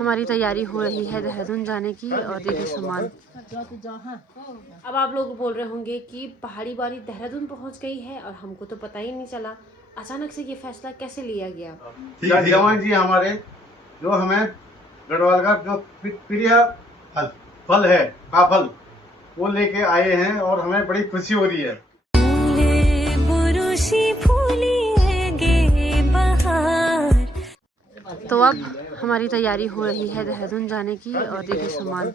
हमारी तैयारी हो रही है देहरादून जाने की और देखिए सामान। अब आप लोग बोल रहे होंगे कि पहाड़ी बारी देहरादून पहुंच गई है और हमको तो पता ही नहीं चला, अचानक से ये फैसला कैसे लिया गया। जवान जी हमारे जो हमें गढ़वाल का जो प्रिय फल है काफल वो लेके आए हैं और हमें बड़ी खुशी हो रही है। तो अब हमारी तैयारी हो रही है देहरादून जाने की और देखिए सामान।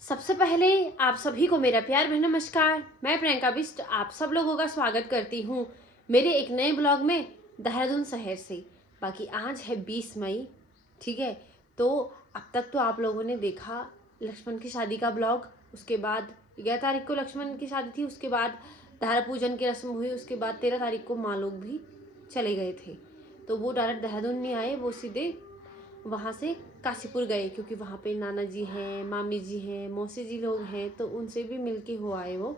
सबसे पहले आप सभी को मेरा प्यार भरा नमस्कार। मैं प्रियंका बिष्ट आप सब लोगों का स्वागत करती हूँ मेरे एक नए ब्लॉग में देहरादून शहर से। बाकी आज है 20 मई, ठीक है। तो अब तक तो आप लोगों ने देखा लक्ष्मण की शादी का ब्लॉग, उसके बाद 11 तारीख को लक्ष्मण की शादी थी, उसके बाद दारा पूजन की रस्म हुई, उसके बाद 13 तारीख को माँ लोग भी चले गए थे। तो वो डायरेक्ट देहरादून नहीं आए, वो सीधे वहाँ से काशीपुर गए क्योंकि वहाँ पे नाना जी हैं, मामी जी हैं, मौसी जी लोग हैं, तो उनसे भी मिलके हो आए वो।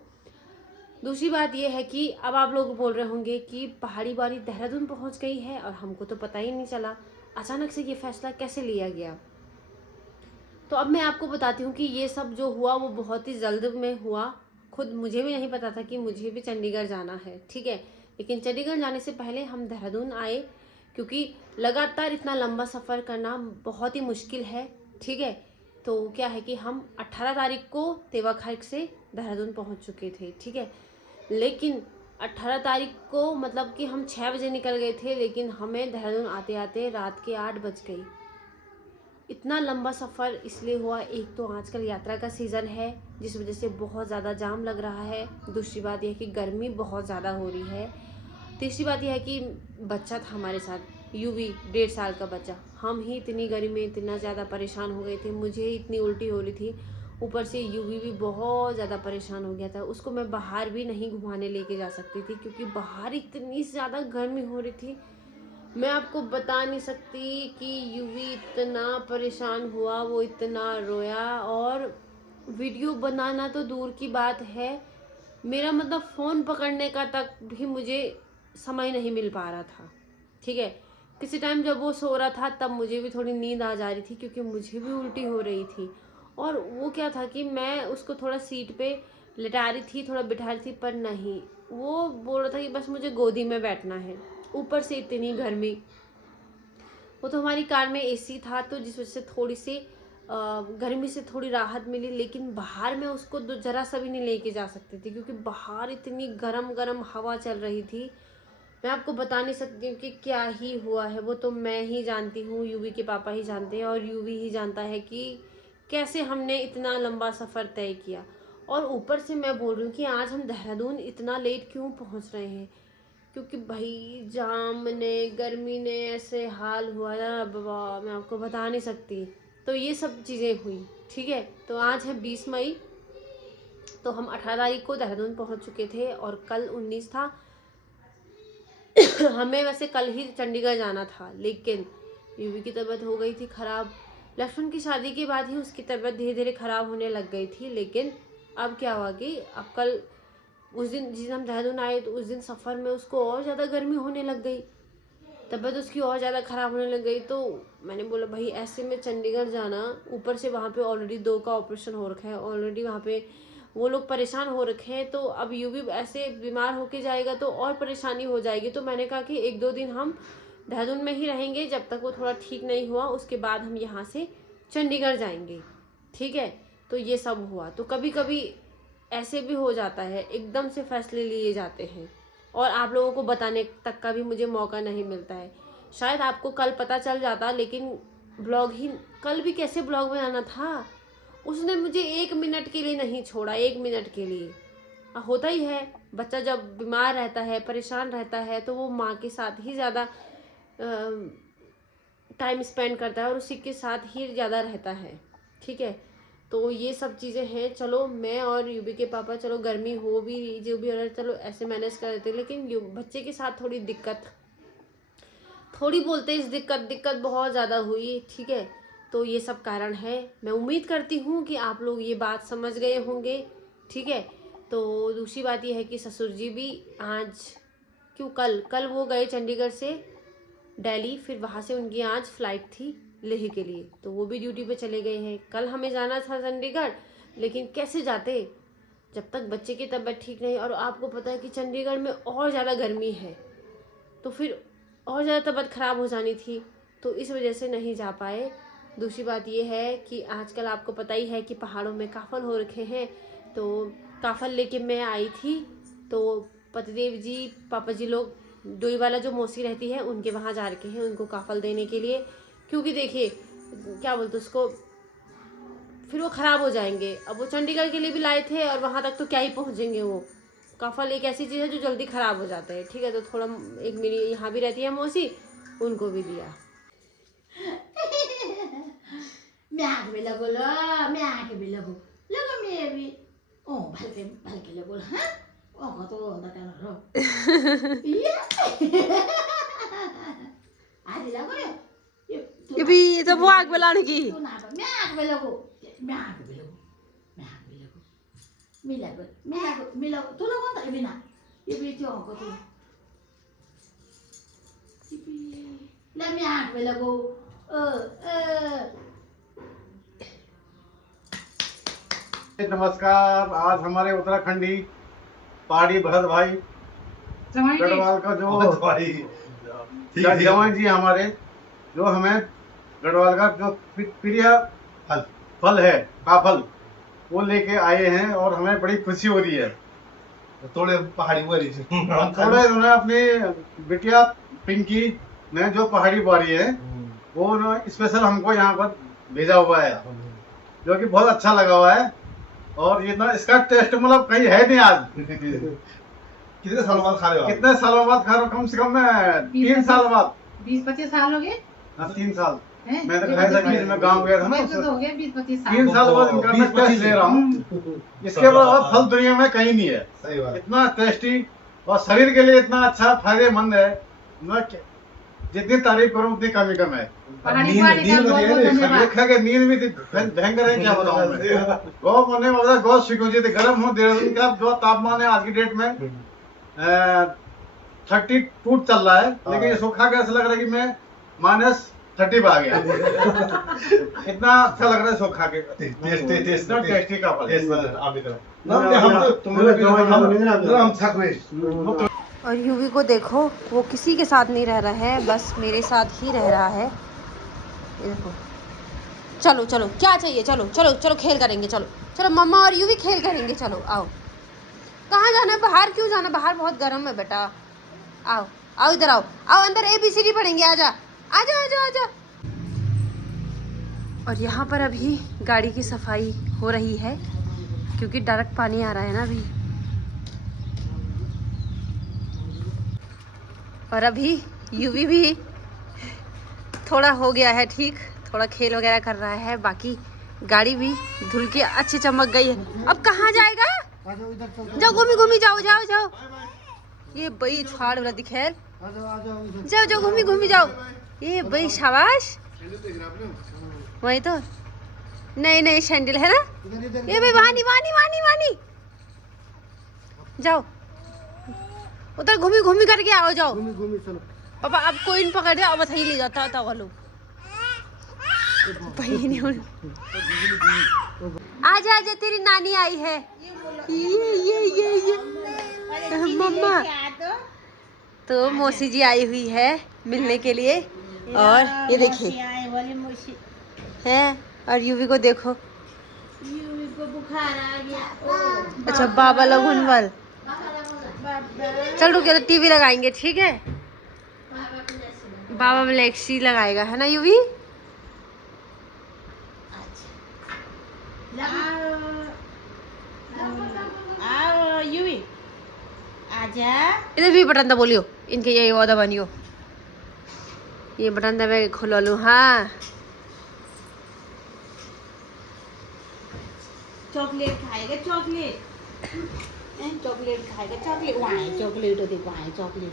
दूसरी बात ये है कि अब आप लोग बोल रहे होंगे कि पहाड़ी बारी देहरादून पहुँच गई है और हमको तो पता ही नहीं चला, अचानक से ये फैसला कैसे लिया गया। तो अब मैं आपको बताती हूँ कि ये सब जो हुआ वो बहुत ही जल्द में हुआ। खुद मुझे भी नहीं पता था कि मुझे भी चंडीगढ़ जाना है, ठीक है। लेकिन चंडीगढ़ जाने से पहले हम देहरादून आए क्योंकि लगातार इतना लंबा सफ़र करना बहुत ही मुश्किल है, ठीक है। तो क्या है कि हम 18 तारीख को तेवाखाइक से देहरादून पहुंच चुके थे, ठीक है। लेकिन 18 तारीख को मतलब कि हम 6 बजे निकल गए थे, लेकिन हमें देहरादून आते आते रात के 8 बज गई। इतना लंबा सफ़र इसलिए हुआ, एक तो आजकल यात्रा का सीज़न है जिस वजह से बहुत ज़्यादा जाम लग रहा है। दूसरी बात यह है कि गर्मी बहुत ज़्यादा हो रही है। तीसरी बात यह है कि बच्चा था हमारे साथ, यूवी 1.5 साल का बच्चा। हम ही इतनी गर्मी में इतना ज़्यादा परेशान हो गए थे, मुझे इतनी उल्टी हो रही थी, ऊपर से यूवी भी बहुत ज़्यादा परेशान हो गया था। उसको मैं बाहर भी नहीं घुमाने लेके जा सकती थी क्योंकि बाहर इतनी ज़्यादा गर्मी हो रही थी। मैं आपको बता नहीं सकती कि यूवी इतना परेशान हुआ, वो इतना रोया, और वीडियो बनाना तो दूर की बात है, मेरा मतलब फ़ोन पकड़ने का तक भी मुझे समय नहीं मिल पा रहा था, ठीक है। किसी टाइम जब वो सो रहा था तब मुझे भी थोड़ी नींद आ जा रही थी क्योंकि मुझे भी उल्टी हो रही थी। और वो क्या था कि मैं उसको थोड़ा सीट पे लिटा रही थी, थोड़ा बिठा रही थी, पर नहीं, वो बोल रहा था कि बस मुझे गोदी में बैठना है। ऊपर से इतनी गर्मी, वो तो हमारी कार में एसी था तो जिस वजह से थोड़ी सी गर्मी से थोड़ी राहत मिली। लेकिन बाहर में उसको ज़रा सा भी नहीं लेके जा सकती थी क्योंकि बाहर इतनी गरम गरम हवा चल रही थी। मैं आपको बता नहीं सकती हूँ कि क्या ही हुआ है, वो तो मैं ही जानती हूँ, यूवी के पापा ही जानते हैं और यूवी ही जानता है कि कैसे हमने इतना लंबा सफ़र तय किया। और ऊपर से मैं बोल रही हूँ कि आज हम देहरादून इतना लेट क्यों पहुँच रहे हैं, क्योंकि भाई जाम ने, गर्मी ने ऐसे हाल हुआ ना बाबा, मैं आपको बता नहीं सकती। तो ये सब चीज़ें हुई, ठीक है। तो आज है 20 मई, तो हम 18 तारीख को देहरादून पहुंच चुके थे और कल 19 था। हमें वैसे कल ही चंडीगढ़ जाना था, लेकिन यूवी की तबीयत हो गई थी ख़राब। लक्ष्मण की शादी के बाद ही उसकी तबीयत धीरे धीरे ख़राब होने लग गई थी। लेकिन अब क्या हुआ कि अब कल उस दिन जिस दिन हम देहरादून आए तो उस दिन सफ़र में उसको और ज़्यादा गर्मी होने लग गई, तबीयत उसकी और ज़्यादा ख़राब होने लग गई। तो मैंने बोला भाई ऐसे में चंडीगढ़ जाना, ऊपर से वहाँ पे ऑलरेडी 2 का ऑपरेशन हो रखा है, ऑलरेडी वहाँ पे वो लोग परेशान हो रखे हैं, तो अब यूवी ऐसे बीमार होके जाएगा तो और परेशानी हो जाएगी। तो मैंने कहा कि 1-2 दिन हम देहरादून में ही रहेंगे जब तक वो थोड़ा ठीक नहीं हुआ, उसके बाद हम यहाँ से चंडीगढ़ जाएंगे, ठीक है। तो ये सब हुआ। तो कभी कभी ऐसे भी हो जाता है, एकदम से फैसले लिए जाते हैं और आप लोगों को बताने तक का भी मुझे मौका नहीं मिलता है। शायद आपको कल पता चल जाता, लेकिन ब्लॉग ही कल भी कैसे ब्लॉग बनाना था, उसने मुझे 1 मिनट के लिए नहीं छोड़ा, 1 मिनट के लिए। होता ही है, बच्चा जब बीमार रहता है, परेशान रहता है, तो वो माँ के साथ ही ज़्यादा टाइम स्पेंड करता है और उसी के साथ ही ज़्यादा रहता है, ठीक है। तो ये सब चीज़ें हैं। चलो मैं और यूबी के पापा, चलो गर्मी हो भी जो भी हो रहा है, चलो ऐसे मैनेज कर देते, लेकिन बच्चे के साथ थोड़ी दिक्कत, थोड़ी बोलते इस दिक्कत बहुत ज़्यादा हुई, ठीक है। तो ये सब कारण है। मैं उम्मीद करती हूँ कि आप लोग ये बात समझ गए होंगे, ठीक है। तो दूसरी बात ये है कि ससुर जी भी आज, कल वो गए चंडीगढ़ से दिल्ली, फिर वहाँ से उनकी आज फ्लाइट थी लेह के लिए, तो वो भी ड्यूटी पे चले गए हैं। कल हमें जाना था चंडीगढ़, लेकिन कैसे जाते जब तक बच्चे की तबीयत ठीक नहीं। और आपको पता है कि चंडीगढ़ में और ज़्यादा गर्मी है, तो फिर और ज़्यादा तबीयत ख़राब हो जानी थी, तो इस वजह से नहीं जा पाए। दूसरी बात ये है कि आजकल आपको पता ही है कि पहाड़ों में काफल हो रखे हैं, तो काफल लेके मैं आई थी। तो पतिदेव जी, पापा जी लोग, डोई वाला जो मौसी रहती है उनके वहाँ जा रखे हैं उनको काफल देने के लिए, क्योंकि देखिए क्या बोलते उसको, फिर वो ख़राब हो जाएंगे। अब वो चंडीगढ़ के लिए भी लाए थे और वहाँ तक तो क्या ही पहुँचेंगे वो। काफल एक ऐसी चीज़ है जो जल्दी ख़राब हो जाता है, ठीक है। तो थोड़ा, एक मेरी यहाँ भी रहती है मौसी, उनको भी दिया। म्याक भी लगो ल म्याक भी लगो लगो मैं भी ओ भलके भलके लगो हाँ ओ कतो दकान रो आज लगो रे ये भी तो वो आग बनाने की तू ना म्याक भी लगो म्याक भी लगो म्याक भी लगो मिला तू लगो त बिना ये भी त्यो को तू ले म्याक भी लगो नमस्कार। आज हमारे उत्तराखंडी पहाड़ी भरत भाई गढ़वाल का जो जवान जी हमारे, जो हमें गढ़वाल का जो प्रिय फल है काफल, वो लेके आए हैं और हमें बड़ी खुशी हो रही है। थोड़े पहाड़ी बोरी थोड़े उन्हें अपनी बिटिया पिंकी ने जो पहाड़ी बोरी है वो स्पेशल हमको यहाँ पर भेजा हुआ है, जो कि बहुत अच्छा लगा हुआ है। और ये ना इसका टेस्ट मतलब कहीं है नहीं आज। कितने सालों बाद खा रहे हो आप? कितने सालों बाद खा रहा हूँ? कम से कम मैं 3 साल बाद। 20-25 साल हो गए। हाँ 3 साल हैं? मैं तो खाया था कि मैं गाँव गया था ना, मैं तो हो गया 20-25 साल। 3 साल बाद इनका मैं टेस्ट ले रहा हूँ। इसके बाद फल दुनिया में कहीं नहीं है। सही बात। इतना टेस्टी और शरीर के लिए इतना अच्छा फायदेमंद है, मैं जितनी तारीफ करूँ उतनी कमी कम है। पहाड़ी वाले का बहुत बहुत धन्यवाद। देखा कि नींद भी भयंकर है, क्या बताऊं मैं। गौ होने वाला गौ सिकुंजी थी, गर्म हो देहरादून का जो तापमान है आज की डेट में 32 चल रहा है, लेकिन ये सूखा कैसे लग रहा है कि मैं -30 पे आ गया। इतना अच्छा लग रहा है सूखा के। टेस्ट इतना टेस्टी का फल आप भी करो ना, हम तो तुम हम थक गए। और यूवी को देखो, वो किसी के साथ नहीं रह रहा है, बस मेरे साथ ही रह रहा है। ये देखो, चलो चलो क्या चाहिए, चलो चलो चलो खेल करेंगे, चलो चलो मम्मा और यूवी खेल करेंगे, चलो आओ। कहाँ जाना है? बाहर क्यों जाना? बाहर बहुत गर्म है बेटा। आओ आओ इधर आओ, आओ अंदर ABCD पढ़ेंगे, आजा आजा आजा आजा। और यहाँ पर अभी गाड़ी की सफाई हो रही है, क्योंकि डायरेक्ट पानी आ रहा है ना अभी। और अभी यूवी भी थोड़ा हो गया है ठीक, थोड़ा खेल वगैरह कर रहा है, बाकी गाड़ी भी धुल के अच्छी चमक गई है। अब कहाँ जाएगा? जाओ घूमी घूमी जाओ जाओ जाओ। ये बई छाड़ वाला दिखेल, जाओ जाओ घूमी घूमी जाओ। ये बई शाबाश, वही तो नई नई सैंडल है ना। ये भाई वानी वानी वानी वानी, जाओ उधर घूमी घूमी करके आओ, जाओ चलो पापा। अब कोई नहीं पकड़ दे, अब ही ले जाता था वो लोग। आजा आजा, तेरी नानी आई है। ये मम्मा, तो मौसी जी आई हुई है मिलने के लिए। और ये देखिए है, और यूवी को देखो, यूवी को बुखार आ गया। अच्छा बाबा लगुनवल। चल रुक, तो टीवी लगाएंगे, ठीक है। बाबा ब्लैक्सी लगाएगा, है ना यूवी? आओ यूवी आजा। इधर भी बटन बोलियो, इनके ये वादा बनियो, ये बटन दबा के खोलो लूँ। हाँ चॉकलेट खाएगा, चॉकलेट चॉकलेट खाएगा, चॉकलेट वहाँ चॉकलेट होती, वहाँ चॉकलेट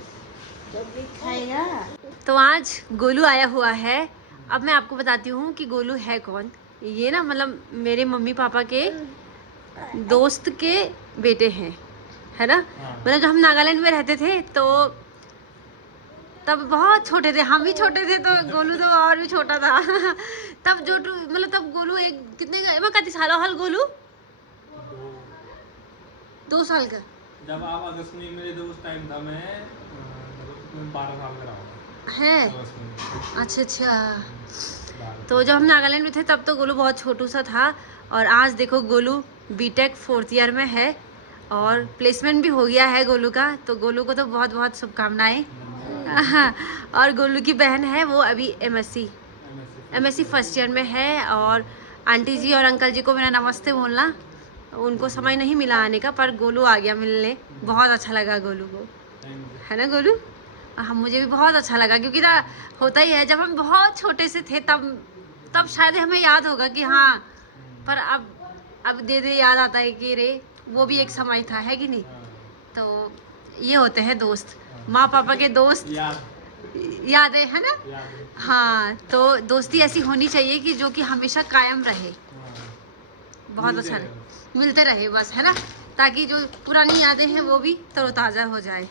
खाएगा। तो आज गोलू आया हुआ है। अब मैं आपको बताती हूँ कि गोलू है कौन। ये ना मतलब मेरे मम्मी पापा के दोस्त के बेटे हैं, है ना। मतलब जब हम नागालैंड में रहते थे तो तब बहुत छोटे थे, हम भी छोटे थे तो गोलू तो और भी छोटा था। तब जो मतलब तब गोलू एक कितने का एमा कति साल हल गोलू 2 साल का जब आप अगस्त में मिले थे उस टाइम था मैं 12 साल का रहा है। अगस्त में। अच्छा तो जब हम नागालैंड में थे तब तो गोलू बहुत छोटू सा था और आज देखो गोलू बीटेक 4th ईयर में है और प्लेसमेंट भी हो गया है गोलू का। तो गोलू को तो बहुत बहुत शुभकामनाएं। और गोलू की बहन है वो अभी एमएससी फर्स्ट ईयर में है। और आंटी जी और अंकल जी को मेरा नमस्ते बोलना, उनको समय नहीं मिला आने का पर गोलू आ गया मिलने। बहुत अच्छा लगा गोलू को, है ना गोलू? हाँ मुझे भी बहुत अच्छा लगा क्योंकि ना होता ही है जब हम बहुत छोटे से थे तब शायद हमें याद होगा कि हाँ, पर अब दे याद आता है कि रे वो भी एक समय था, है कि नहीं? तो ये होते हैं दोस्त, माँ पापा के दोस्त, यादें, है ना? हाँ तो दोस्ती ऐसी होनी चाहिए कि जो कि हमेशा कायम रहे। बहुत अच्छा मिलते रहे बस, है ना? ताकि जो पुरानी यादें हैं वो भी तरोताज़ा हो जाए।